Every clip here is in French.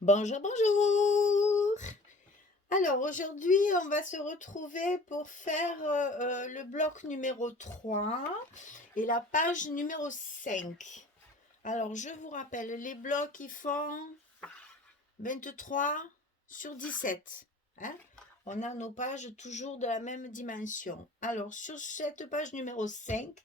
Bonjour, bonjour. Alors aujourd'hui, on va se retrouver pour faire le bloc numéro 3 et la page numéro 5. Alors je vous rappelle, les blocs ils font 23 sur 17. Hein. On a nos pages toujours de la même dimension. Alors sur cette page numéro 5,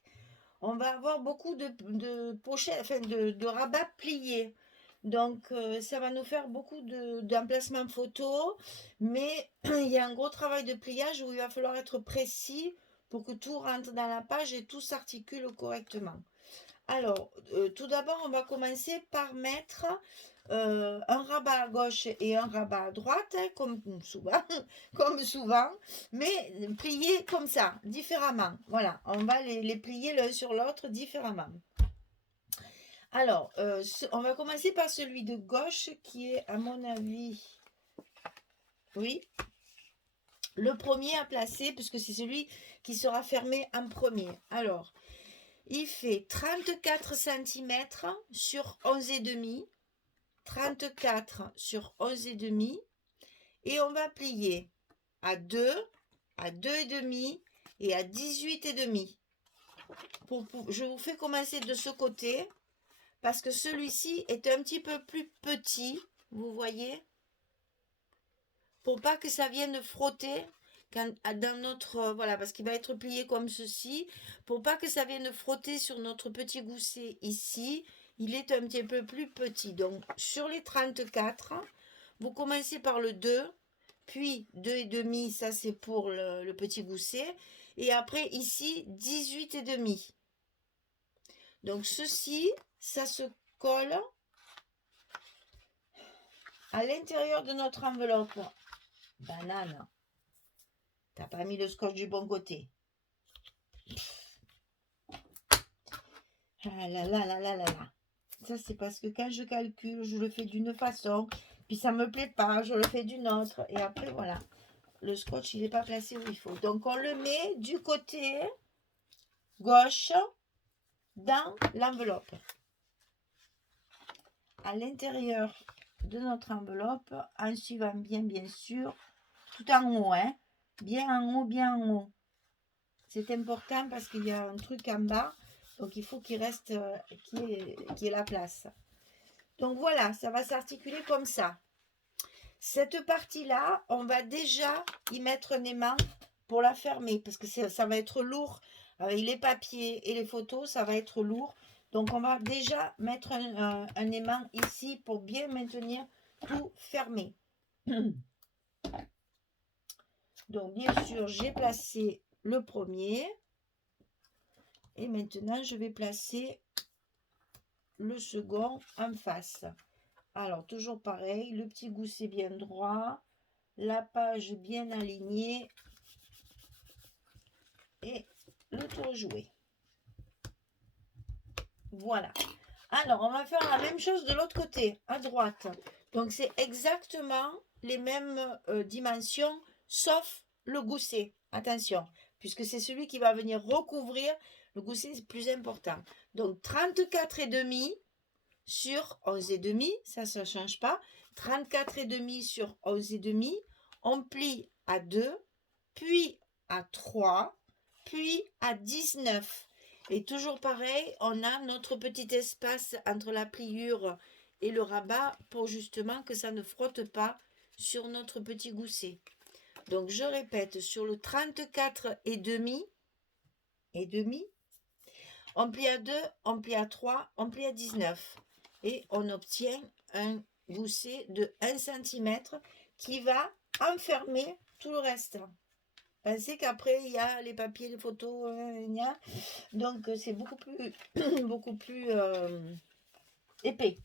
on va avoir beaucoup de pochettes, enfin de rabats pliés. Donc, ça va nous faire beaucoup d'emplacements photos, mais il y a un gros travail de pliage où il va falloir être précis pour que tout rentre dans la page et tout s'articule correctement. Alors, tout d'abord, on va commencer par mettre un rabat à gauche et un rabat à droite, hein, comme souvent, comme souvent, mais pliés comme ça, différemment. Voilà, on va les plier l'un sur l'autre différemment. Alors, on va commencer par celui de gauche qui est, à mon avis, oui, le premier à placer, puisque c'est celui qui sera fermé en premier. Alors, il fait 34 cm sur 11,5. 34 sur 11,5. Et on va plier à 2, à 2,5 et à 18,5. Je vous fais commencer de ce côté parce que celui-ci est un petit peu plus petit, vous voyez, pour pas que ça vienne frotter dans notre, voilà, parce qu'il va être plié comme ceci, pour pas que ça vienne frotter sur notre petit gousset ici, il est un petit peu plus petit. Donc sur les 34, vous commencez par le 2, puis 2,5, ça c'est pour le petit gousset, et après ici 18,5. Donc ceci, ça se colle à l'intérieur de notre enveloppe. Banane, t'as pas mis le scotch du bon côté. Ah là là là là là là. Ça c'est parce que quand je calcule, je le fais d'une façon, puis ça me plaît pas, je le fais d'une autre, et après voilà. Le scotch il n'est pas placé où il faut. Donc on le met du côté gauche dans l'enveloppe. À l'intérieur de notre enveloppe, en suivant bien sûr, tout en haut, hein, bien en haut, bien en haut. C'est important parce qu'il y a un truc en bas, donc il faut qu'il reste, qu'il y ait la place. Donc voilà, ça va s'articuler comme ça. Cette partie-là, on va déjà y mettre un aimant pour la fermer parce que ça va être lourd. Avec les papiers et les photos, ça va être lourd. Donc on va déjà mettre un aimant ici pour bien maintenir tout fermé. Donc bien sûr, j'ai placé le premier. Et maintenant, je vais placer le second en face. Alors, toujours pareil, le petit gousset bien droit, la page bien alignée et le tour joué. Voilà. Alors, on va faire la même chose de l'autre côté, à droite. Donc, c'est exactement les mêmes dimensions, sauf le gousset. Attention, puisque c'est celui qui va venir recouvrir. Le gousset, c'est plus important. Donc, 34,5 sur 11,5, ça ne change pas. 34,5 sur 11,5. On plie à 2, puis à 3, puis à 19. Et toujours pareil, on a notre petit espace entre la pliure et le rabat pour justement que ça ne frotte pas sur notre petit gousset. Donc je répète, sur le 34,5, on plie à 2, on plie à 3, on plie à 19. Et on obtient un gousset de 1 cm qui va enfermer tout le reste. Pensez qu'après, il y a les papiers, les photos, donc c'est beaucoup plus, beaucoup plus épais.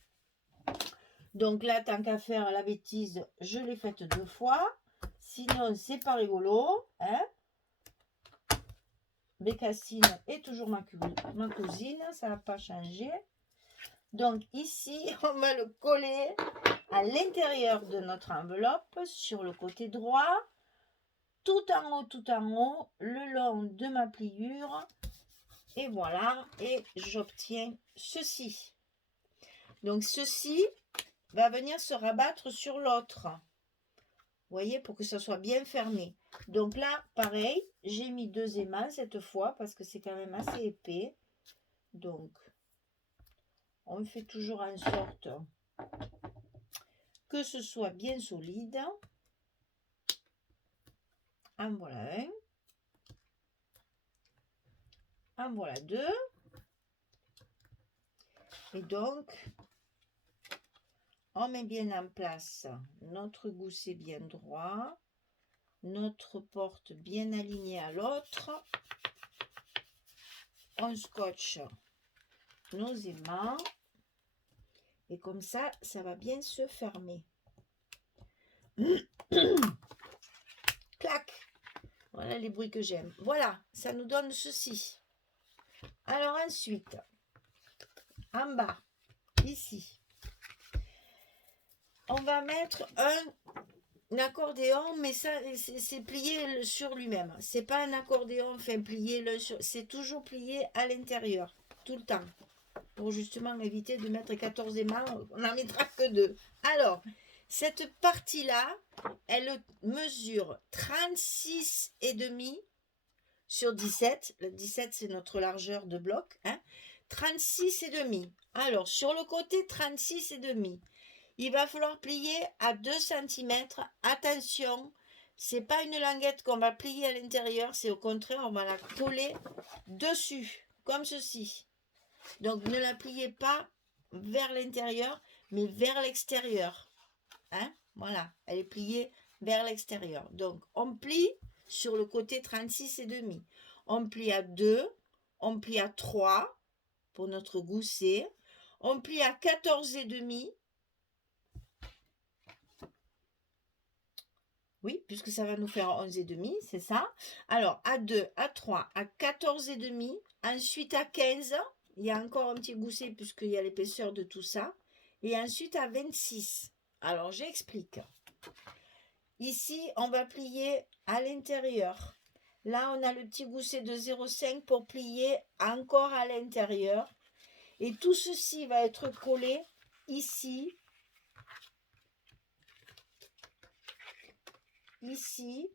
Donc là, tant qu'à faire la bêtise, je l'ai faite 2 fois. Sinon, c'est pas rigolo. Hein. Bécassine est toujours ma cousine, ça n'a pas changé. Donc ici, on va le coller à l'intérieur de notre enveloppe, sur le côté droit, tout en haut, le long de ma pliure. Et voilà, et j'obtiens ceci. Donc ceci, va venir se rabattre sur l'autre. Vous voyez, pour que ça soit bien fermé. Donc là, pareil, j'ai mis 2 aimants cette fois parce que c'est quand même assez épais. Donc, on fait toujours en sorte que ce soit bien solide. En voilà un. En voilà 2. Et donc, on met bien en place notre gousset bien droit, notre porte bien alignée à l'autre. On scotche nos aimants et comme ça, ça va bien se fermer. Clac! Voilà les bruits que j'aime. Voilà, ça nous donne ceci. Alors ensuite, en bas, ici, on va mettre un accordéon, mais ça, c'est plié sur lui-même. C'est pas un accordéon, enfin plié, c'est toujours plié à l'intérieur, tout le temps. Pour justement éviter de mettre 14 aimants, on n'en mettra que 2. Alors, cette partie-là, elle mesure 36,5 sur 17. Le 17, c'est notre largeur de bloc. Hein, 36,5. Alors, sur le côté 36,5, il va falloir plier à 2 cm. Attention, c'est pas une languette qu'on va plier à l'intérieur, c'est au contraire, on va la coller dessus, comme ceci. Donc, ne la pliez pas vers l'intérieur, mais vers l'extérieur. Hein? Voilà, elle est pliée vers l'extérieur. Donc, on plie sur le côté 36,5. On plie à 2, on plie à 3 pour notre gousset. On plie à 14,5. Oui, puisque ça va nous faire 11,5, c'est ça. Alors, à 2, à 3, à 14,5, ensuite à 15, il y a encore un petit gousset puisqu'il y a l'épaisseur de tout ça. Et ensuite à 26. Alors, j'explique. Ici, on va plier à l'intérieur. Là, on a le petit gousset de 0,5 pour plier encore à l'intérieur. Et tout ceci va être collé ici. Ici,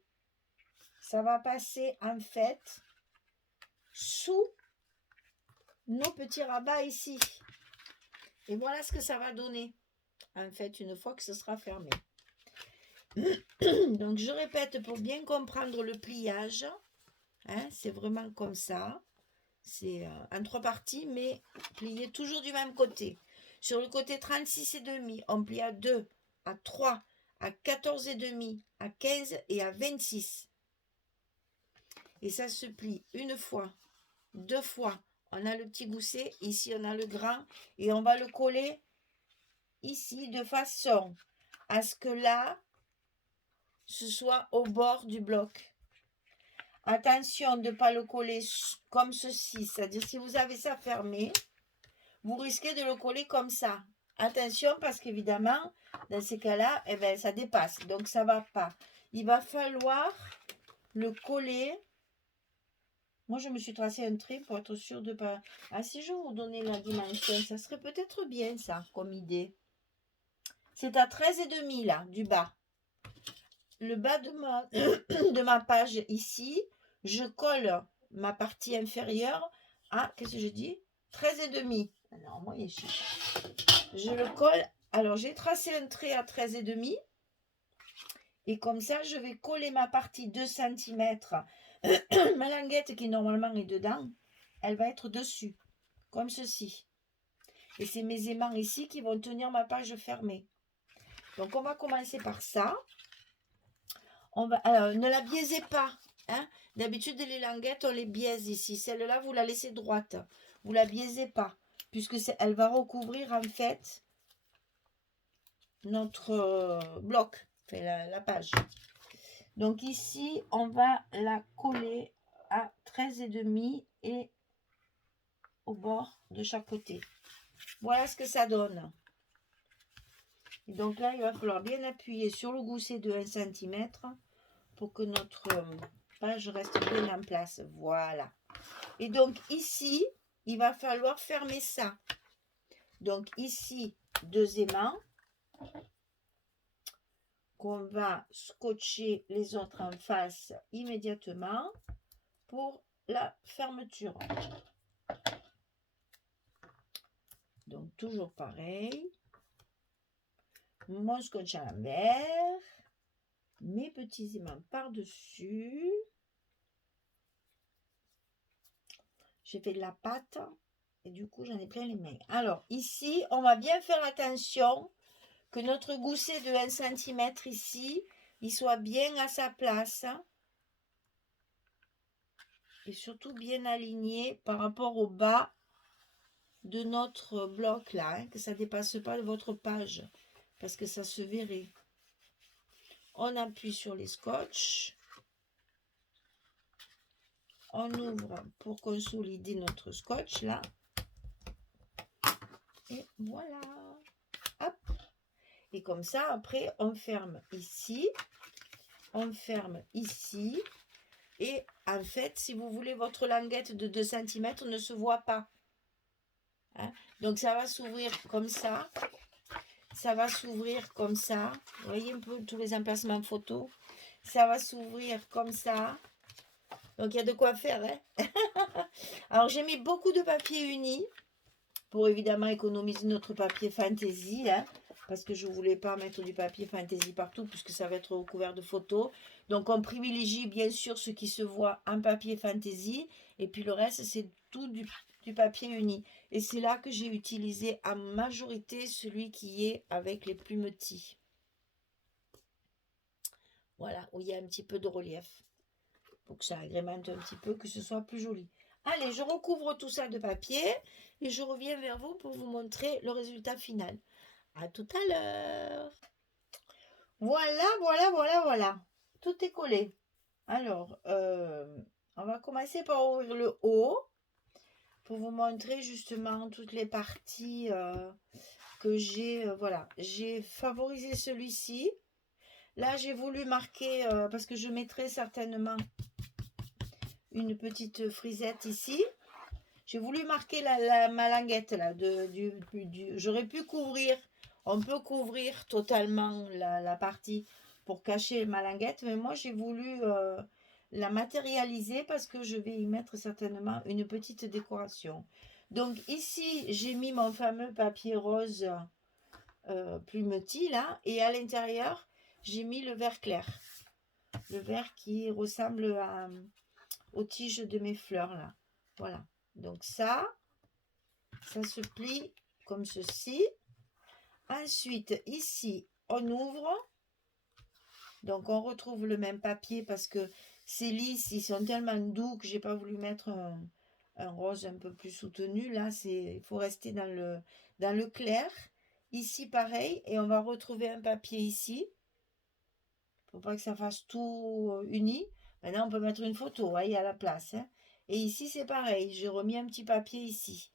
ça va passer en fait sous nos petits rabats ici. Et voilà ce que ça va donner, en fait, une fois que ce sera fermé. Donc, je répète pour bien comprendre le pliage. Hein, c'est vraiment comme ça. C'est en 3 parties, mais plié toujours du même côté. Sur le côté 36,5, on plie à 2, à 3, à 14,5, à 15 et à 26. Et ça se plie une fois, 2 fois. On a le petit gousset, ici on a le grand, et on va le coller ici de façon à ce que là, ce soit au bord du bloc. Attention de ne pas le coller comme ceci, c'est-à-dire si vous avez ça fermé, vous risquez de le coller comme ça. Attention parce qu'évidemment, dans ces cas-là, eh ben, ça dépasse, donc ça ne va pas. Il va falloir le coller. Moi, je me suis tracé un trait pour être sûre de ne pas... Ah, si je vous donnais la dimension, ça serait peut-être bien ça, comme idée. C'est à 13,5 là, du bas. Le bas de ma page ici, je colle ma partie inférieure à, qu'est-ce que je dis 13,5. Alors, moi, je le colle. Alors, j'ai tracé un trait à 13,5. Et comme ça, je vais coller ma partie 2 cm. Ma languette qui normalement est dedans, elle va être dessus, comme ceci. Et c'est mes aimants ici qui vont tenir ma page fermée. Donc, on va commencer par ça. Alors, ne la biaisez pas. Hein. D'habitude, les languettes, on les biaise ici. Celle-là, vous la laissez droite. Vous ne la biaisez pas, puisque elle va recouvrir en fait notre bloc, enfin, la page. Donc ici, on va la coller à 13,5 et au bord de chaque côté. Voilà ce que ça donne. Et donc là, il va falloir bien appuyer sur le gousset de 1 cm pour que notre page reste bien en place. Voilà. Et donc ici, il va falloir fermer ça. Donc ici, 2 aimants. qu'on va scotcher les autres en face immédiatement pour la fermeture. Donc toujours pareil, mon scotch à l'envers, mes petits aimants par-dessus. J'ai fait de la pâte et du coup j'en ai plein les mains. Alors ici, on va bien faire attention que notre gousset de 1 cm ici, il soit bien à sa place. Et surtout bien aligné par rapport au bas de notre bloc là, hein, que ça ne dépasse pas de votre page, parce que ça se verrait. On appuie sur les scotch. On ouvre pour consolider notre scotch là. Et voilà. Hop. Et comme ça, après, on ferme ici. On ferme ici. Et en fait, si vous voulez, votre languette de 2 cm ne se voit pas. Hein? Donc, ça va s'ouvrir comme ça. Ça va s'ouvrir comme ça. Vous voyez un peu tous les emplacements photo. Ça va s'ouvrir comme ça. Donc, il y a de quoi faire. Hein. Alors, j'ai mis beaucoup de papier uni pour évidemment économiser notre papier fantaisie. Hein, parce que je ne voulais pas mettre du papier fantaisie partout puisque ça va être recouvert de photos. Donc, on privilégie bien sûr ce qui se voit en papier fantaisie. Et puis, le reste, c'est tout du papier uni. Et c'est là que j'ai utilisé en majorité celui qui est avec les plumetis. Voilà, où il y a un petit peu de relief. Pour que ça agrémente un petit peu, que ce soit plus joli. Allez, je recouvre tout ça de papier et je reviens vers vous pour vous montrer le résultat final. À tout à l'heure. Voilà, voilà, voilà, voilà. Tout est collé. Alors, on va commencer par ouvrir le haut pour vous montrer justement toutes les parties que j'ai. Voilà, j'ai favorisé celui-ci. Là, j'ai voulu marquer, parce que je mettrai certainement une petite frisette ici. J'ai voulu marquer ma languette là. J'aurais pu couvrir, on peut couvrir totalement la partie pour cacher ma languette, mais moi j'ai voulu la matérialiser parce que je vais y mettre certainement une petite décoration. Donc ici, j'ai mis mon fameux papier rose plumetis là, et à l'intérieur, j'ai mis le vert clair. Le vert qui ressemble aux tiges de mes fleurs là. Voilà. Donc ça se plie comme ceci. Ensuite, ici, on ouvre. Donc on retrouve le même papier parce que ces lisses, ils sont tellement doux que j'ai pas voulu mettre un rose un peu plus soutenu. Là, il faut rester dans le clair. Ici, pareil. Et on va retrouver un papier ici. Faut pas que ça fasse tout uni. Maintenant, on peut mettre une photo, voyez, à la place. Hein. Et ici, c'est pareil. J'ai remis un petit papier ici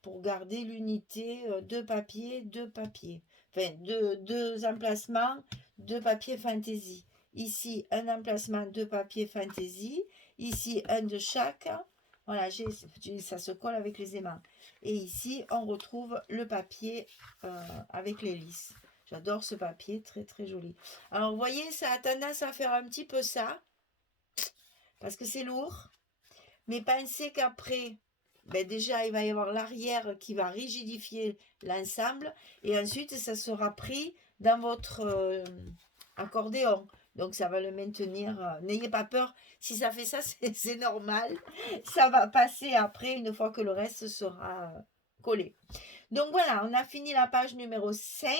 pour garder l'unité de papier, Enfin, deux emplacements de papier fantaisie. Ici, un emplacement de papier fantaisie. Ici, un de chaque. Voilà, ça se colle avec les aimants. Et ici, on retrouve le papier avec les lisses. J'adore ce papier, très très joli. Alors, vous voyez, ça a tendance à faire un petit peu ça, parce que c'est lourd. Mais pensez qu'après, ben déjà, il va y avoir l'arrière qui va rigidifier l'ensemble. Et ensuite, ça sera pris dans votre accordéon. Donc, ça va le maintenir. N'ayez pas peur. Si ça fait ça, c'est normal. Ça va passer après, une fois que le reste sera collé. Donc, voilà, on a fini la page numéro 5.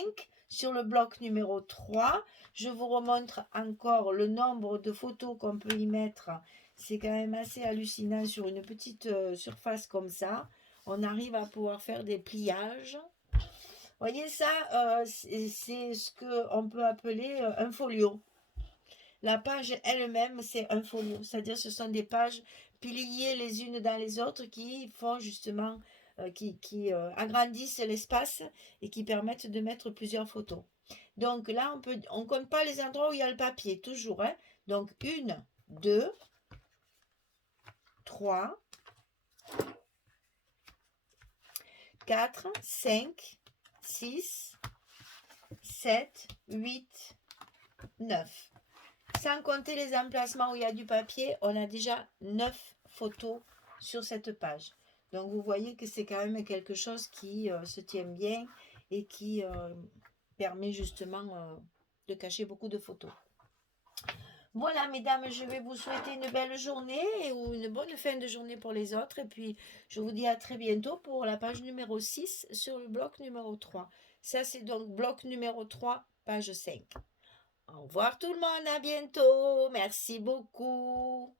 Sur le bloc numéro 3, je vous remontre encore le nombre de photos qu'on peut y mettre. C'est quand même assez hallucinant sur une petite surface comme ça. On arrive à pouvoir faire des pliages. Vous voyez ça, c'est ce qu'on peut appeler un folio. La page elle-même, c'est un folio. C'est-à-dire ce sont des pages pliées les unes dans les autres qui font justement, qui agrandissent l'espace et qui permettent de mettre plusieurs photos. Donc là, on ne compte pas les endroits où il y a le papier, toujours. Hein. Donc 1, 2, 3, 4, 5, 6, 7, 8, 9. Sans compter les emplacements où il y a du papier, on a déjà 9 photos sur cette page. Donc vous voyez que c'est quand même quelque chose qui se tient bien et qui permet justement de cacher beaucoup de photos. Voilà, mesdames, je vais vous souhaiter une belle journée ou une bonne fin de journée pour les autres. Et puis, je vous dis à très bientôt pour la page numéro 6 sur le bloc numéro 3. Ça, c'est donc bloc numéro 3, page 5. Au revoir tout le monde, à bientôt. Merci beaucoup.